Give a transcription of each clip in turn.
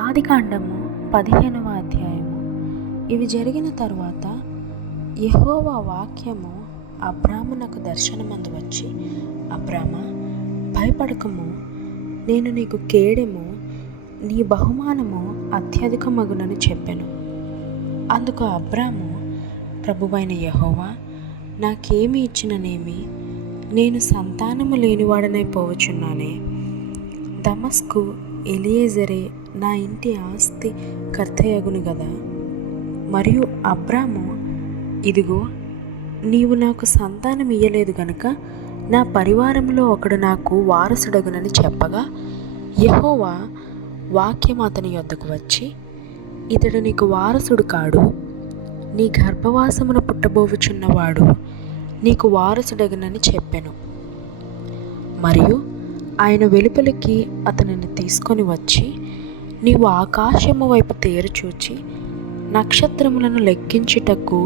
ఆదికాండము 15వ అధ్యాయము. ఇవి జరిగిన తరువాత యెహోవా వాక్యము అబ్రామునకు దర్శనమందు వచ్చి, అబ్రామా, భయపడకము, నేను నీకు కేడెము, నీ బహుమానము అత్యధికమగునని చెప్పెను. అందుకు అబ్రాము, ప్రభువైన యెహోవా, నాకేమి ఇచ్చిననేమి? నేను సంతానము లేనివాడనైపోవచున్నానే. దమస్కు ఎలియేజరే నా ఇంటి ఆస్తి కర్తయగును గదా. మరియు అబ్రాము, ఇదిగో, నీవు నాకు సంతానం ఇయ్యలేదు గనుక నా పరివారంలో ఒకడు నాకు వారసుడగునని చెప్పగా, యెహోవా వాక్యం అతని యొద్దకు వచ్చి, ఇతడు నీకు వారసుడు కాడు, నీ గర్భవాసమున పుట్టబోవుచున్నవాడు నీకు వారసుడగునని చెప్పెను. మరియు ఆయన వెలుపలికి అతనిని తీసుకొని వచ్చి, నీవు ఆకాశము వైపు తేరుచూచి నక్షత్రములను లెక్కించుటకు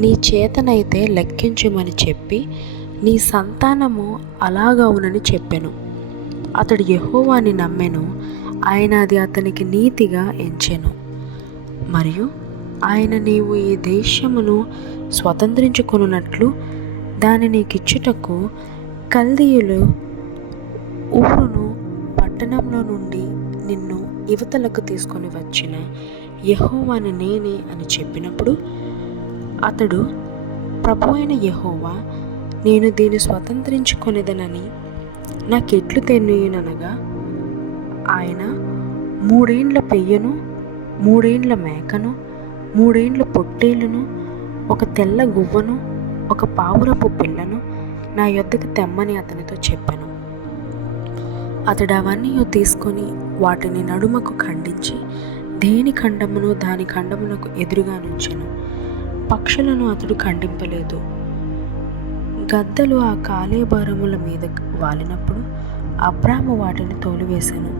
నీ చేతనైతే లెక్కించమని చెప్పి, నీ సంతానము అలాగవునని చెప్పెను. అతడు యెహోవాని నమ్మెను, ఆయన అది అతనికి నీతిగా ఎంచెను. మరియు ఆయన, నీవు ఈ దేశమును స్వతంత్రించుకొనున్నట్లు దాని నీకిచ్చుటకు కల్దీయులు ఊరును పట్టణంలో నుండి నిన్ను యువతలకు తీసుకొని వచ్చిన యెహోవాని నేనే అని చెప్పినప్పుడు, అతడు, ప్రభువైన యెహోవా, నేను దీన్ని స్వతంత్రించుకొనేదనని నాకెట్లు తెలియననగా, ఆయన 3 ఏండ్ల పెయ్యను, 3 ఏండ్ల మేకను, 3 ఏండ్ల పొట్టేలును, ఒక తెల్ల గువ్వను, ఒక పావురపు పిల్లను నా యొద్దకు తెమ్మని అతనితో చెప్పాను. అతడు అవన్నీ తీసుకొని వాటిని నడుమకు ఖండించి దేని ఖండమును దాని ఖండమునకు ఎదురుగా నుంచెను. పక్షులను అతడు ఖండింపలేదు. గద్దలు ఆ కాలేబరముల మీద వాలినప్పుడు అబ్రాము వాటిని తోలివేశాను.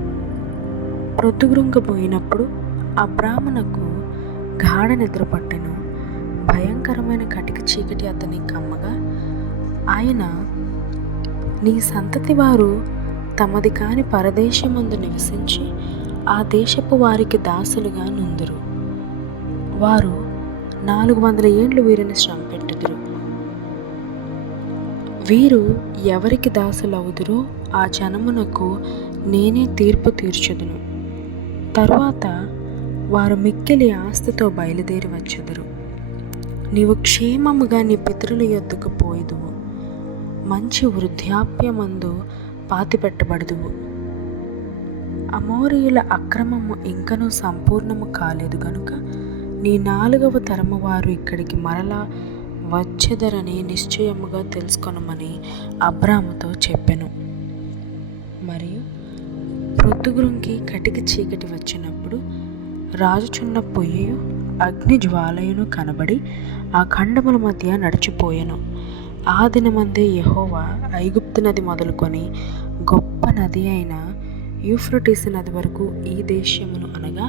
ప్రొద్దుగుంకపోయినప్పుడు అబ్రామునకు గాఢ నిద్ర పట్టెను. భయంకరమైన కటిక చీకటి అతని కమ్మగా, ఆయన, నీ సంతతి వారు తమది కాని పరదేశమందు నివసించి ఆ దేశపు వారికి దాసులుగా నుందురు. వారు 400 ఏండ్లు వీరిని శ్రమపెట్టుదురు. వీరు ఎవరికి దాసులవుదురో ఆ జనమునకు నేనే తీర్పు తీర్చుదును. తరువాత వారు మిక్కిలి ఆస్తితో బయలుదేరి వచ్చుదురు. నీవు క్షేమముగా నీ పితరుల యొద్దకు పోయిదువు, మంచి వృద్ధాప్యమందు పాతిపెట్టబడుదువు. అమోరీయుల అక్రమము ఇంకనూ సంపూర్ణము కాలేదు గనుక నీ 4వ తరము వారు ఇక్కడికి మరలా వచ్చెదరని నిశ్చయముగా తెలుసుకొనమని అబ్రాముతో చెప్పెను. మరియు ప్రొద్దుగుంకి కటిక చీకటి వచ్చినప్పుడు రాజుచున్న పొయ్యయు అగ్ని జ్వాలయును కనబడి ఆ ఖండముల మధ్య నడిచిపోయెను. ఆ దినమందే యెహోవా ఐగుప్తు నది మొదలుకొని గొప్ప నది అయిన యూఫ్రటీసు నది వరకు ఈ దేశమును, అనగా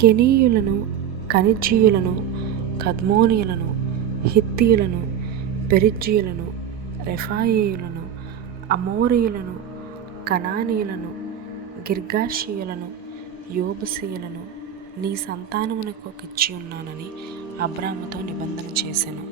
కెనీయులను, కనిజ్జీయులను, కద్మోనీయులను, హిత్తీయులను, పెరిజ్జీయులను, రెఫాయీయులను, అమోరీయులను, కనానీయులను, గిర్గాషీయులను, యోబుసీయులను నీ సంతానమునకు ఇచ్చి ఉన్నానని అబ్రాముతో నిబంధన చేసెను.